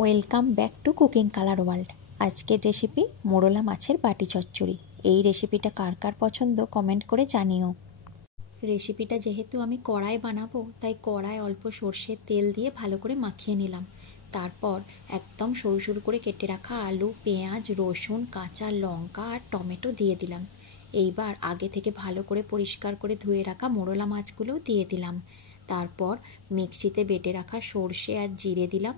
Welcome back to cooking colour world. আজকের recipe মোরলা মাছের বাটি চচ্চড়ি। এই রেসিপিটা কার কার পছন্দ কমেন্ট করে জানিও। রেসিপিটা যেহেতু আমি কড়াই বানাবো, তাই কড়ায় অল্প সর্ষের তেল দিয়ে ভালো করে মাখিয়ে নিলাম। তারপর একদম সরু সরু করে কেটে রাখা আলু, পেঁয়াজ, রসুন, কাঁচা লঙ্কা আর টমেটো দিয়ে দিলাম। এইবার আগে থেকে ভালো করে পরিষ্কার করে ধুয়ে রাখা মোরলা মাছগুলোও দিয়ে দিলাম। তারপর মিক্সিতে বেটে রাখা সর্ষে আর জিরে দিলাম,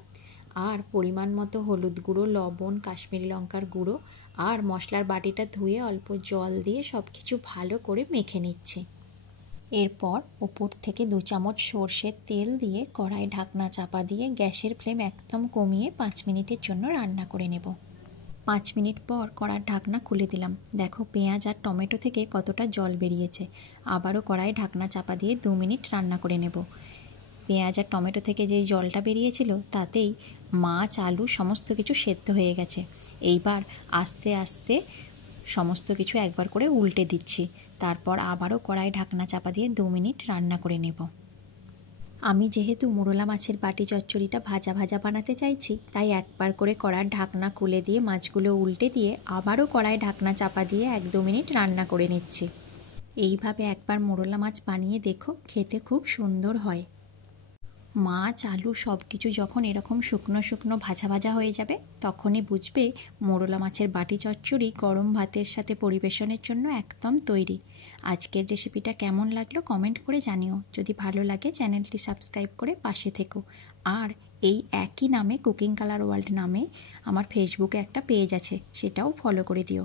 আর পরিমাণ মতো হলুদ গুঁড়ো, লবণ, কাশ্মীরি লঙ্কার গুঁড়ো আর মশলার বাটিটা ধুয়ে অল্প জল দিয়ে সব কিছু ভালো করে মেখে নিচ্ছি। এরপর ওপর থেকে 2 চামচ সর্ষের তেল দিয়ে কড়াই ঢাকনা চাপা দিয়ে গ্যাসের ফ্লেম একদম কমিয়ে 5 মিনিটের জন্য রান্না করে নেব। 5 মিনিট পর কড়ার ঢাকনা খুলে দিলাম। দেখো পেঁয়াজ আর টমেটো থেকে কতটা জল বেরিয়েছে। আবারও কড়াই ঢাকনা চাপা দিয়ে 2 মিনিট রান্না করে নেব। পেঁয়াজ আর টমেটো থেকে যেই জলটা বেরিয়েছিল তাতেই মাছ, আলু সমস্ত কিছু সেদ্ধ হয়ে গেছে। এইবার আস্তে আস্তে সমস্ত কিছু একবার করে উল্টে দিচ্ছি। তারপর আবারও কড়াই ঢাকনা চাপা দিয়ে 2 মিনিট রান্না করে নেব। আমি যেহেতু মোরলা মাছের বাটি চচ্চড়িটা ভাজা ভাজা বানাতে চাইছি, তাই একবার করে কড়ার ঢাকনা খুলে দিয়ে মাছগুলো উল্টে দিয়ে আবারও কড়াই ঢাকনা চাপা দিয়ে 1-2 মিনিট রান্না করে নিচ্ছি। এইভাবে একবার মোরলা মাছ বানিয়ে দেখো, খেতে খুব সুন্দর হয়। মাছ, আলু সব কিছু যখন এরকম শুকনো শুকনো ভাজা ভাজা হয়ে যাবে, তখনই বুঝবে মোরলা মাছের বাটি চচ্চড়ি গরম ভাতের সাথে পরিবেশনের জন্য একদম তৈরি। আজকের রেসিপিটা কেমন লাগলো কমেন্ট করে জানিও। যদি ভালো লাগে চ্যানেলটি সাবস্ক্রাইব করে পাশে থেকো। আর এই একই নামে কুকিং কালার ওয়ার্ল্ড নামে আমার ফেসবুকে একটা পেজ আছে, সেটাও ফলো করে দিও।